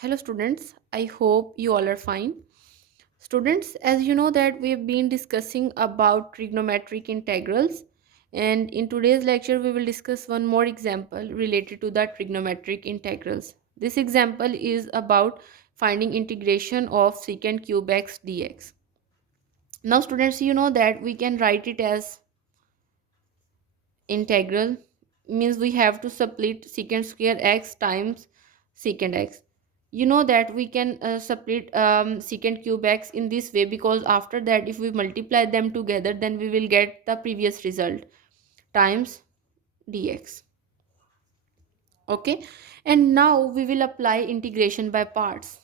Hello students, I hope you all are fine. Students, as you know that we have been discussing about trigonometric integrals, and in today's lecture we will discuss one more example related to the trigonometric integrals. This example is about finding integration of secant cube x dx. Now students, you know that we can write it as integral, means we have to split secant square x times secant x. You know that we can split secant cube x in this way, because after that if we multiply them together then we will get the previous result times dx. Okay, and now we will apply integration by parts.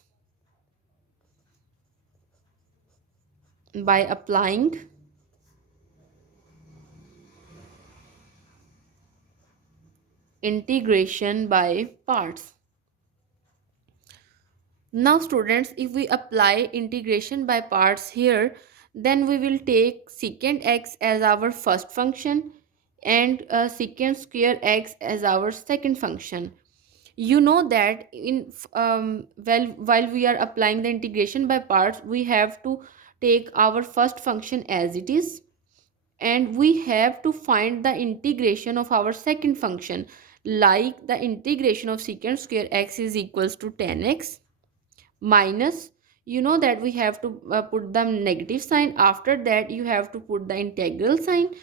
By applying integration by parts. Now students, if we apply integration by parts here, then we will take secant x as our first function and secant square x as our second function. You know that while we are applying the integration by parts, we have to take our first function as it is, and we have to find the integration of our second function, like the integration of secant square x is equals to 10x minus, you know that we have to put the negative sign. After that you have to put the integral sign,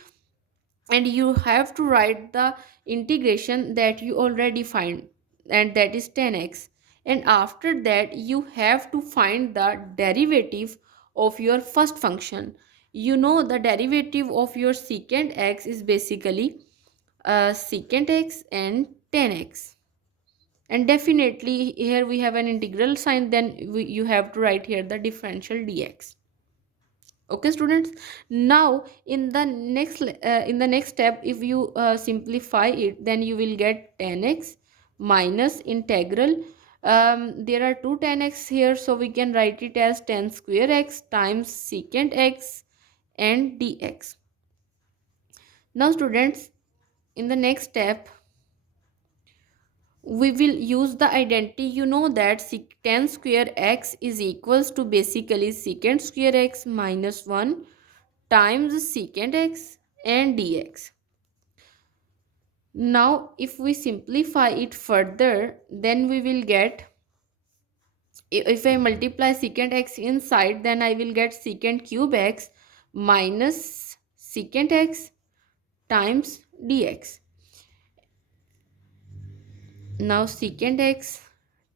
and you have to write the integration that you already find, and that is 10x. And after that you have to find the derivative of your first function. You know the derivative of your secant x is basically secant x and 10x. And definitely here we have an integral sign, then you have to write here the differential dx. Okay students, now in the next step, if you simplify it, then you will get 10x minus integral. There are two 10x here, so we can write it as 10 square x times secant x and dx. Now students, in the next step we will use the identity. You know that secant square x is equals to basically secant square x minus 1 times secant x and dx. Now if we simplify it further, then we will get, if I multiply secant x inside, then I will get secant cube x minus secant x times dx. Now secant x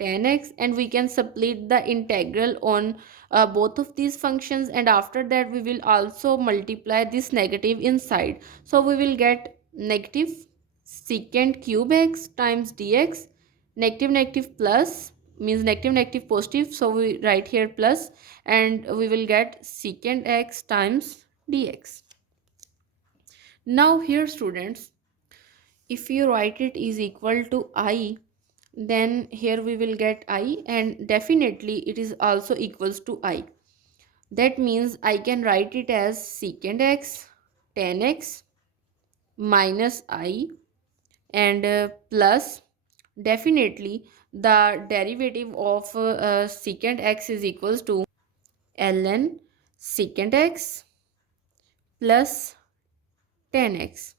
10x, and we can split the integral on both of these functions, and after that we will also multiply this negative inside, so we will get negative secant cube x times dx. Negative negative plus means negative negative positive, so we write here plus, and we will get secant x times dx. Now here students, if you write it is equal to I, then here we will get I, and definitely it is also equals to I. That means I can write it as secant x 10x minus I, and plus definitely the derivative of secant x is equals to ln secant x plus 10x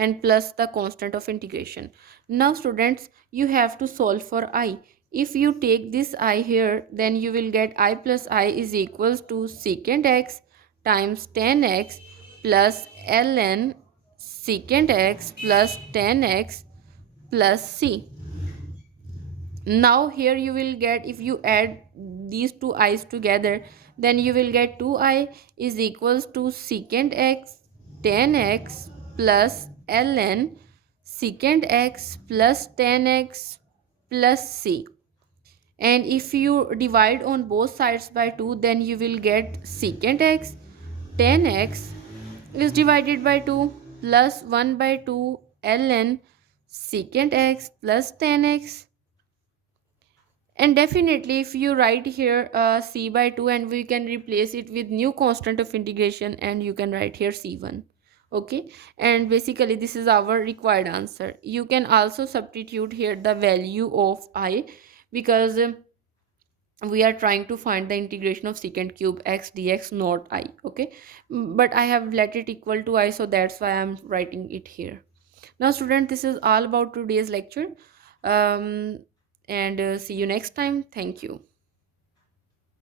and plus the constant of integration. Now students, you have to solve for I. If you take this I here, then you will get I plus I is equals to secant x times 10x plus ln secant x plus 10x plus c. Now here you will get, if you add these two i's together, then you will get 2i is equals to secant x 10x plus ln secant x plus 10x plus c. And if you divide on both sides by 2, then you will get secant x 10x is divided by 2 plus 1 by 2 ln secant x plus 10x. And definitely if you write here c by 2, and we can replace it with new constant of integration, and you can write here c1. Okay, and basically this is our required answer. You can also substitute here the value of I, because we are trying to find the integration of secant cube x dx not I. Okay. But I have let it equal to I, so that's why I'm writing it here. Now student, this is all about today's lecture. um, and see you next time. Thank you.